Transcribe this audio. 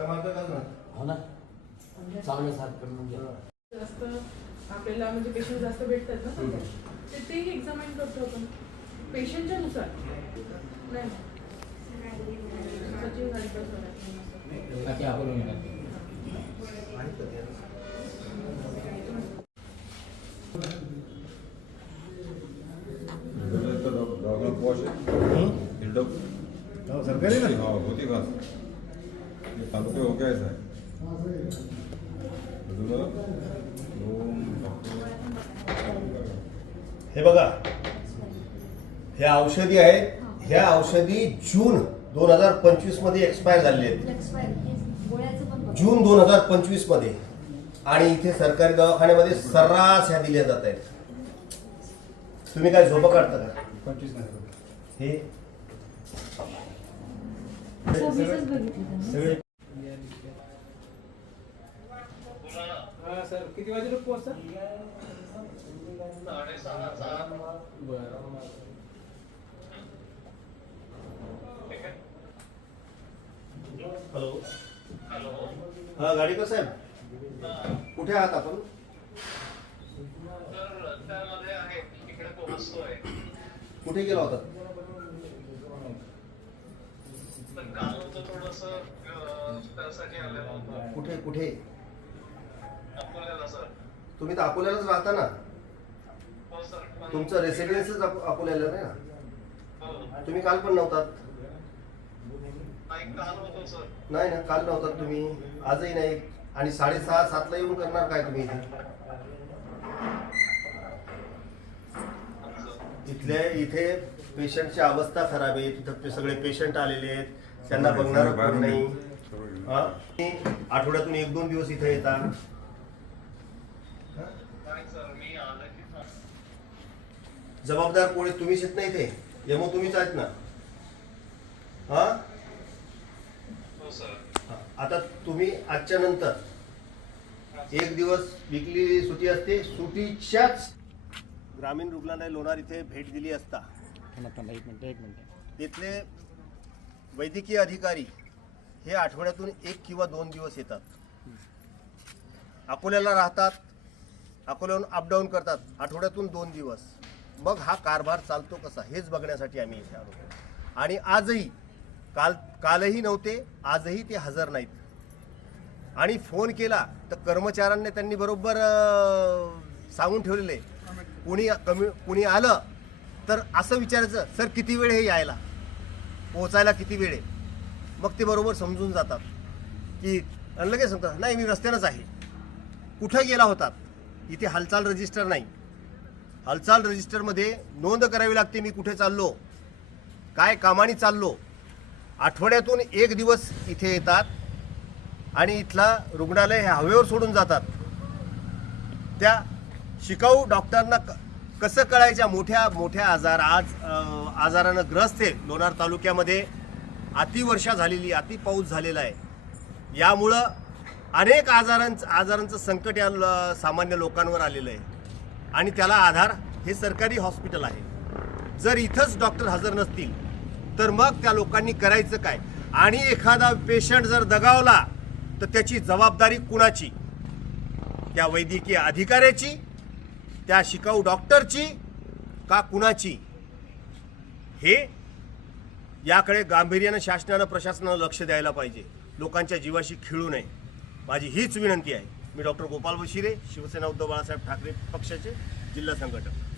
हो ना. चांगलं सारखं म्हणजे. जास्त आपल्याला म्हणजे पेशंट जास्त भेटतात ना सध्या. तर तेही एक्झामिन करतो आपण. पेशंटच्या नुसार. नाही सचिन गाडीकर सर आहेत. बाकी आपण बिल्डअप सरकारी ना? हाँ होती ये तालुके हो गया ऐसा है हे बघा ह्या औषधी आहेत ह्या औषधी जून दोन हजार पंचवीसमध्ये एक्सपायर झालेले आहेत जून दोन हजार पंचवीसमध्ये आणि इथे सरकारी दवाखान्यामध्ये सर्रास ह्या दिल्या जात आहेत तुम्ही काय झोपा काढता का पंचवीस नाही हे सगळे हा सर. किती वाजे लोक पोहोचतात बरं हॅलो. हा गाडीकर साहेब कुठे आहात आपण? कुठे गेला होता? कुठे कुठे? तुम्ही तर अकोल्यालाच राहता ना? तुमचं रेसिडेन्सच अको- अकोल्याला नाही ना? तुम्ही काल पण नव्हतात? नाही ना काल नव्हतात तुम्ही. आजही नाही. आणि साडेसहा सातला येऊन करणार काय तुम्ही इथे? इथले इथे पेशंटची अवस्था खराब आहे. तिथं सगळे पेशंट आलेले आहेत. त्यांना बघणार कोण नाही. हा? आठवड्यातून एक दोन दिवस इथे येतात जबाबदार कोणी तुम्हीच येत नाही इथे. यमो तुम्हीच आहेत ना? हा? हा. आता तुम्ही आजच्या नंतर एक दिवस विकली सुटी असते. सुटीच्याच ग्रामीण रुग्णालय लोणार इथे भेट दिली असता. एक मिनिट एक मिनिट. तिथले वैद्यकीय अधिकारी हे आठवड्यातून एक किंवा दोन दिवस येतात. अकोल्याला राहतात अकोल्याहून अपडाऊन करतात आठवड्यातून दोन दिवस. मग हा कारभार चालतो कसा हेच बघण्यासाठी आम्ही इथे आलो. आणि आजही काल कालही नव्हते आजही ते हजर नाहीत. आणि फोन केला तर कर्मचाऱ्यांनी त्यांनी बरोबर सांगून ठेवलेले. कुणी कमी कुणी आलं तर असं विचारायचं सर किती वेळ हे यायला? पोहोचायला किती वेळ आहे? मग ते बरोबर समजून जातात. की आणि लगेच सांगतात नाही मी रस्त्यानंच आहे. कुठं गेला होतात इथे हालचाल रजिस्टर नाही. हालचाल रजिस्टरमध्ये नोंद करावी लागते मी कुठे चाललो? काय कामाने चाललो? आठवड्यातून एक दिवस इथे येतात आणि इथला रुग्णालय हे हवेवर सोडून जातात. त्या शिकाऊ डॉक्टरांना क- कसं कळायच्या? मोठ्या मोठ्या आजार आज आजारानं ग्रस्त आहे लोणार तालुक्यामध्ये. अतिवर्षा झालेली अति पाऊस झालेला आहे. यामुळं अनेक आजारांचं आजारांचं संकट या सामान्य लोकांवर आलेलं आहे. आणि त्याला आधार हे सरकारी हॉस्पिटल आहे. जर इथंच डॉक्टर हजर नसतील तर मग त्या लोकांनी करायचं काय? आणि एखादा पेशंट जर दगावला तर त्याची जबाबदारी कुणाची? त्या वैद्यकीय अधिकाऱ्याची त्या शिकाऊ डॉक्टरची का कुणाची? हे याकडे गांभीर्यानं शासनानं प्रशासनानं लक्ष द्यायला पाहिजे. लोकांच्या जीवाशी खेळू नये. माझी हीच विनंती आहे. मी डॉक्टर गोपाल बशिरे शिवसेना उद्धव बाळासाहेब ठाकरे पक्षाचे जिल्हा संघटक.